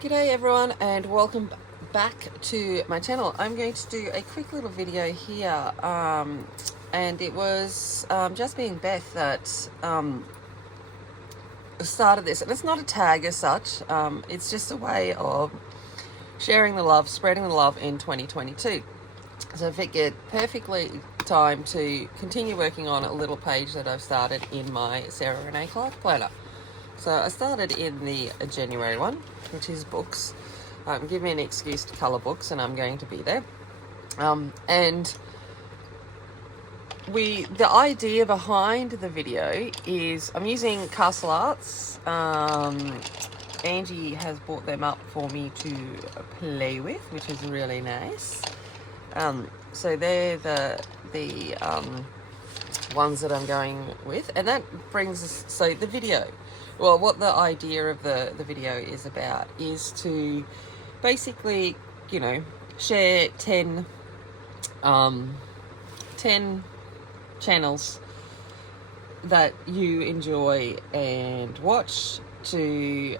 G'day everyone and welcome back to my channel. I'm going to do a quick little video here and it was just being Beth that started this, and it's not a tag as such, it's just a way of sharing the love, spreading the love in 2022. So I figured perfectly time to continue working on a little page that I've started in my Sara Renee Clark planner. So I started in the January one, which is books. Give me an excuse to colour books and I'm going to be there. And the idea behind the video is I'm using Castle Arts. Angie has brought them up for me to play with, which is really nice. So they're the ones that I'm going with, and that brings us, so the video, well, what the idea of the video is about is to basically, you know, share 10 channels that you enjoy and watch, to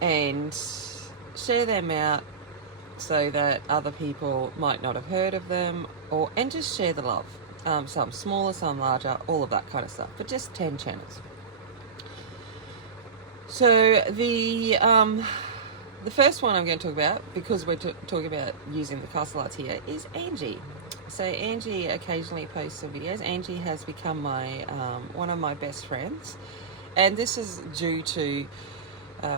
and share them out so that other people might not have heard of them, and just share the love. Some smaller, some larger, all of that kind of stuff, but just 10 channels. So the first one I'm going to talk about, because we're talking about using the Castle Arts here, is Angie. So Angie occasionally posts some videos. Angie has become my one of my best friends, and this is due to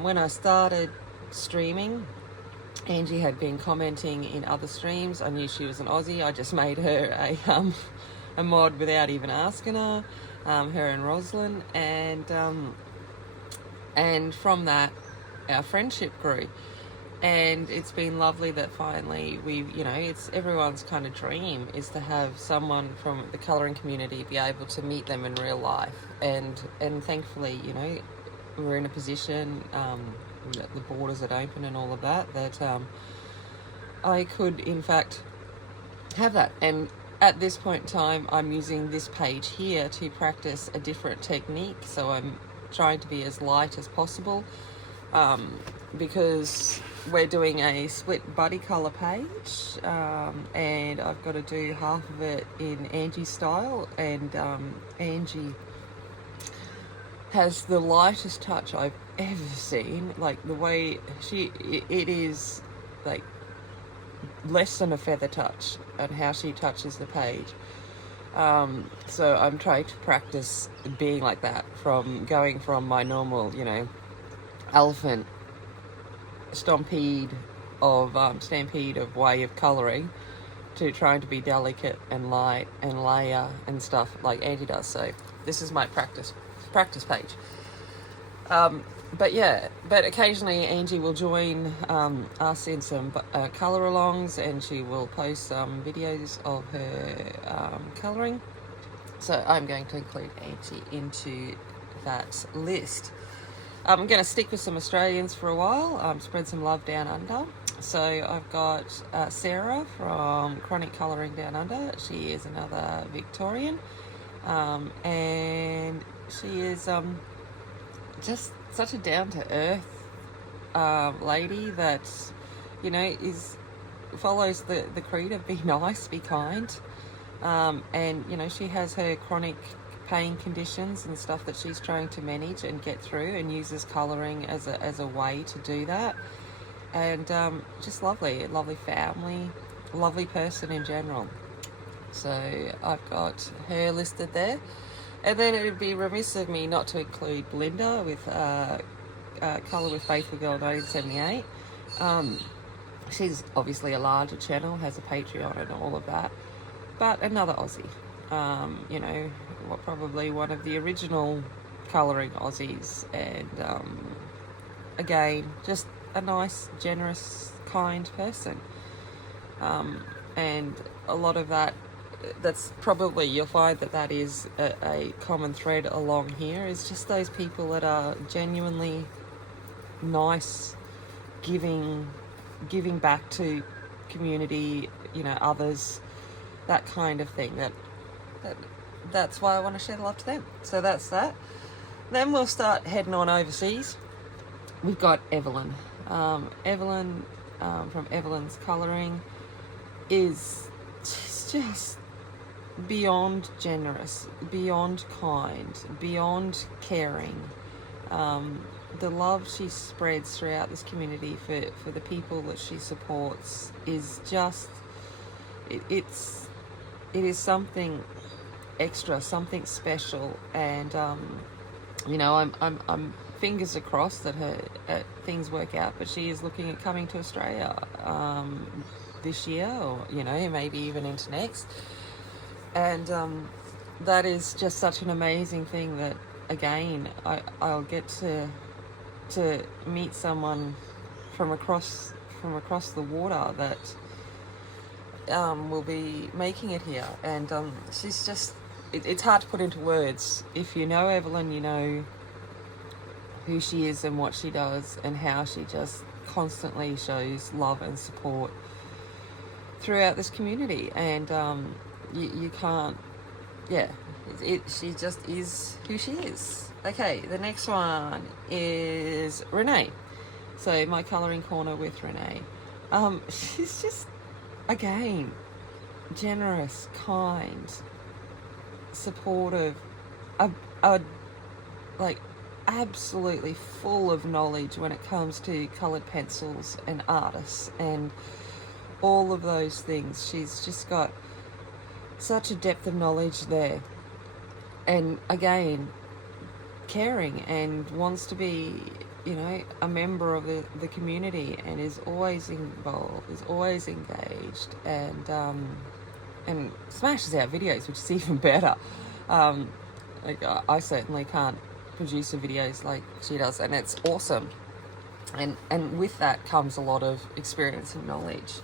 when I started streaming, Angie had been commenting in other streams. I knew she was an Aussie. I just made her a mod without even asking her. Her and Roslyn, and from that our friendship grew, and it's been lovely that finally it's everyone's kind of dream is to have someone from the colouring community be able to meet them in real life, and thankfully, we're in a position that the borders are open and all of that I could in fact have that. And at this point in time, I'm using this page here to practice a different technique. So I'm trying to be as light as possible, because we're doing a split buddy colour page, and I've got to do half of it in Angie's style, and Angie has the lightest touch I've ever seen. Like the way it is like less than a feather touch and how she touches the page. So I'm trying to practice being like that, from going from my normal, elephant stampede of way of colouring to trying to be delicate and light and layer and stuff like Angie does. So this is my practice page. But occasionally Angie will join us in some colour alongs, and she will post some videos of her colouring. So I'm going to include Angie into that list. I'm going to stick with some Australians for a while, spread some love down under. So I've got Sara from Chronic Colouring Down Under. She is another Victorian, and she is just such a down-to-earth lady that follows the creed of be nice, be kind, and she has her chronic pain conditions and stuff that she's trying to manage and get through, and uses colouring as a way to do that. And just lovely family, lovely person in general. So I've got her listed there. And then it would be remiss of me not to include Belinda with Colour with Faithful Girl 1978. She's obviously a larger channel, has a Patreon and all of that, but another Aussie. Probably one of the original colouring Aussies, and again, just a nice, generous, kind person. And a lot of that's probably, you'll find that is a common thread along here, is just those people that are genuinely nice, giving back to community, others, that kind of thing. That's why I want to share the love to them. So that's that. Then we'll start heading on overseas. we've got Evelyn. Evelyn from Evelyn's Colouring is just beyond generous, beyond kind, beyond caring. The love she spreads throughout this community for the people that she supports is just, it is something extra, something special, and I'm fingers crossed that her things work out. But she is looking at coming to Australia this year, or maybe even into next, and that is just such an amazing thing that again I'll get to meet someone from across the water that will be making it here, and she's just, it's hard to put into words. If you know Evelyn, you know who she is and what she does and how she just constantly shows love and support throughout this community, and you can't, she just is who she is. Okay, the next one is Renee. So my colouring corner with Renee. She's just, again, generous, kind, supportive, like absolutely full of knowledge when it comes to coloured pencils and artists and all of those things. She's just got such a depth of knowledge there, and again, caring, and wants to be a member of the community, and is always involved, is always engaged, and smashes out videos, which is even better. I certainly can't produce the videos like she does, and it's awesome, and with that comes a lot of experience and knowledge.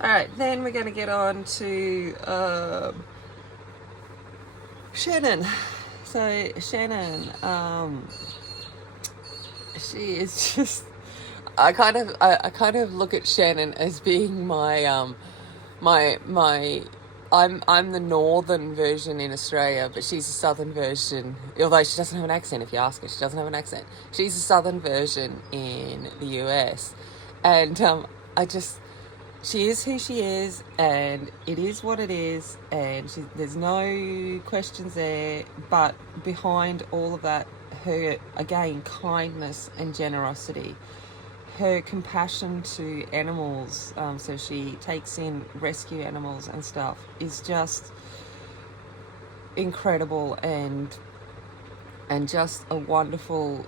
Alright, then we're going to get on to Shannon. So Shannon, she is just, I kind of look at Shannon as being my I'm the northern version in Australia, but she's the southern version, although she doesn't have an accent. If you ask her, she doesn't have an accent. She's the southern version in the US, and she is who she is, and it is what it is, and there's no questions there. But behind all of that, her, again, kindness and generosity, her compassion to animals, so she takes in rescue animals and stuff, is just incredible, and just a wonderful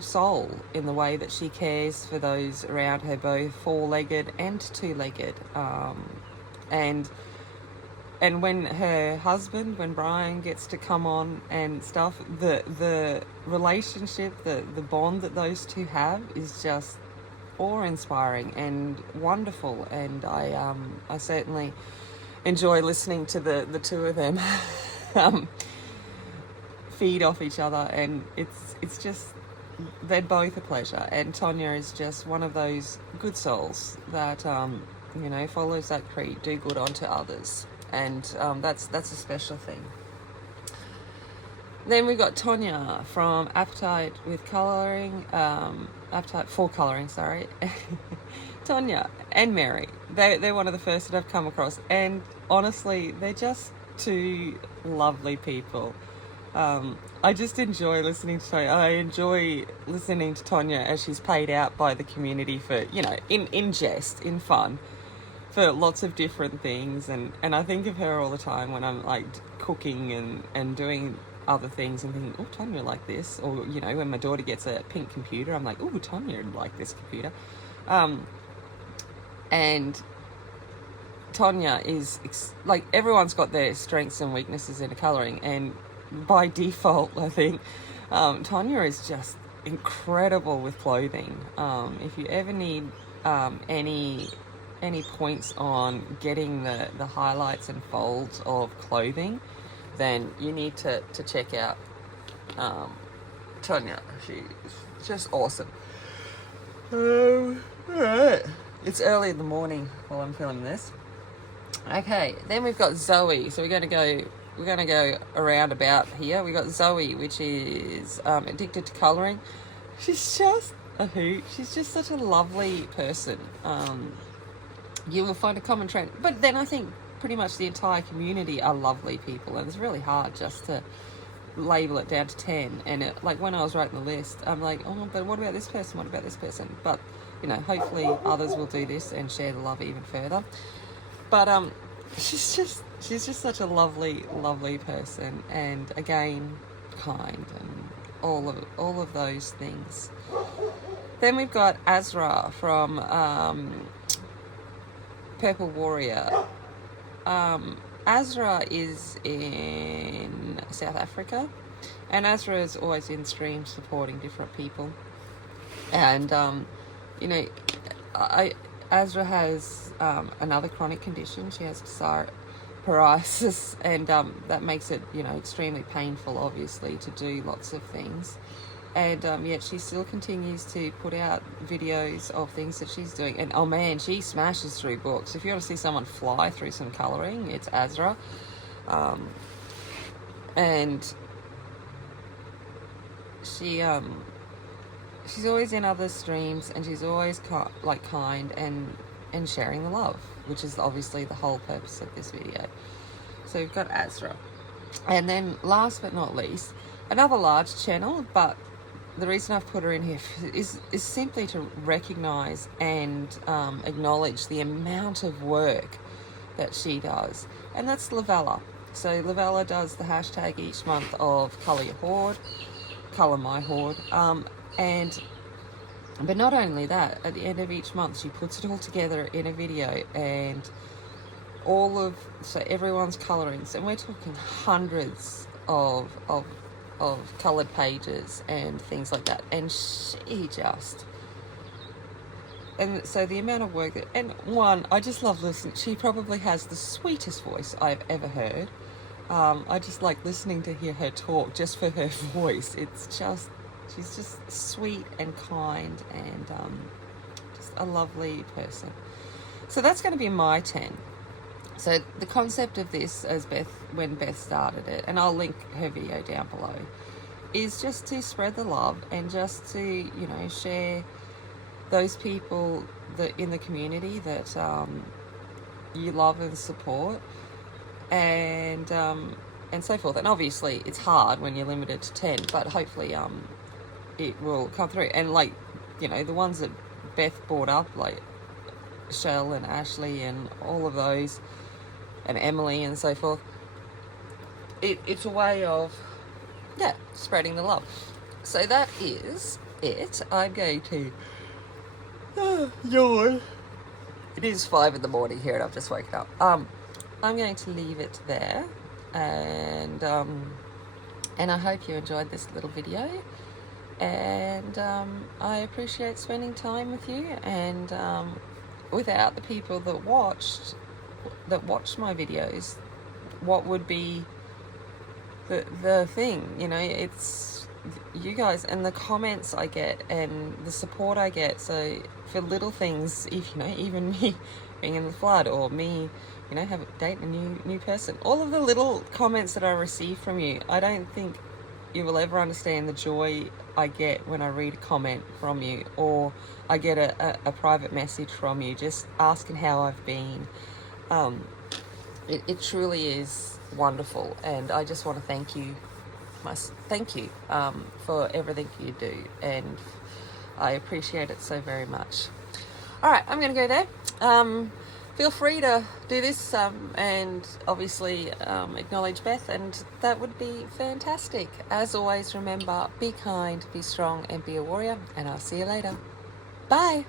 soul in the way that she cares for those around her, both four-legged and two-legged, and when her husband, when Brian gets to come on and stuff, the relationship, the bond that those two have is just awe-inspiring and wonderful, and I certainly enjoy listening to the two of them feed off each other, and it's just, they're both a pleasure. And Tonje is just one of those good souls that follows that creed, do good unto others, and that's a special thing. Then we've got Tonje from Appetite for Colouring, sorry. Tonje and Mary, they're one of the first that I've come across, and honestly, they're just two lovely people. I just enjoy listening to Tonje. I enjoy listening to Tonje as she's paid out by the community for, in jest, in fun, for lots of different things, and I think of her all the time when I'm like cooking and doing other things and thinking, oh, Tonje like this, or when my daughter gets a pink computer, I'm like, oh, Tonje like this computer, and Tonje is like, everyone's got their strengths and weaknesses in colouring, and by default, I think Tonje is just incredible with clothing. If you ever need any points on getting the highlights and folds of clothing, then you need to check out Tonje. She's just awesome. Alright. It's early in the morning while I'm filming this. Okay, then we've got Zoe. So we're going to go around about here. We've got Zoe, which is addicted to colouring. she's just a hoot. She's just such a lovely person. You will find a common trend. But then I think pretty much the entire community are lovely people, and it's really hard just to label it down to 10. And it, like when I was writing the list, I'm like, oh, but what about this person? What about this person? But you know, hopefully others will do this and share the love even further. But she's just such a lovely person, and again, kind, and all of those things. Then we've got Azra from Purple Warrior. Azra is in South Africa, and Azra is always in streams supporting different people. And you know, Azra has another chronic condition. She has psoriasis, and that makes it, you know, extremely painful, obviously, to do lots of things. And yet she still continues to put out videos of things that she's doing. And oh man, she smashes through books. If you want to see someone fly through some colouring, it's Azra. And she's always in other streams, and she's always kind and sharing the love, which is obviously the whole purpose of this video. So we've got Azra. And then last but not least, another large channel, but the reason I've put her in here is simply to recognise and acknowledge the amount of work that she does. And that's Lovella. So Lovella does the hashtag each month of Colour Your Hoard, Colour My Hoard. But not only that, at the end of each month she puts it all together in a video, and so everyone's colourings, and we're talking hundreds of coloured pages and things like that, and so the amount of work I just love listening. She probably has the sweetest voice I've ever heard. I just like listening to hear her talk just for her voice. She's just sweet and kind, and just a lovely person. So that's going to be my 10. So the concept of this, when Beth started it, and I'll link her video down below, is just to spread the love and just to, you know, share those people that in the community that you love and support, and so forth. And obviously it's hard when you're limited to 10, but hopefully it will come through. And like, you know, the ones that Beth brought up, like Shell and Ashley and all of those, and Emily and so forth, it's a way of spreading the love. So that is it. I'm going to yawn. It is 5 in the morning here, and I've just woken up. I'm going to leave it there, and I hope you enjoyed this little video. And I appreciate spending time with you, and without the people that watched my videos, what would be the thing? You know, it's you guys and the comments I get and the support I get. So for little things, if you know, even me being in the flood, or me, you know, dating a new person, all of the little comments that I receive from you, I don't think you will ever understand the joy I get when I read a comment from you, or I get a private message from you just asking how I've been. It truly is wonderful, and I just want to thank you for everything you do, and I appreciate it so very much. Alright, I'm going to go there. Feel free to do this and obviously acknowledge Beth, and that would be fantastic. As always, remember, be kind, be strong, and be a warrior, and I'll see you later. Bye!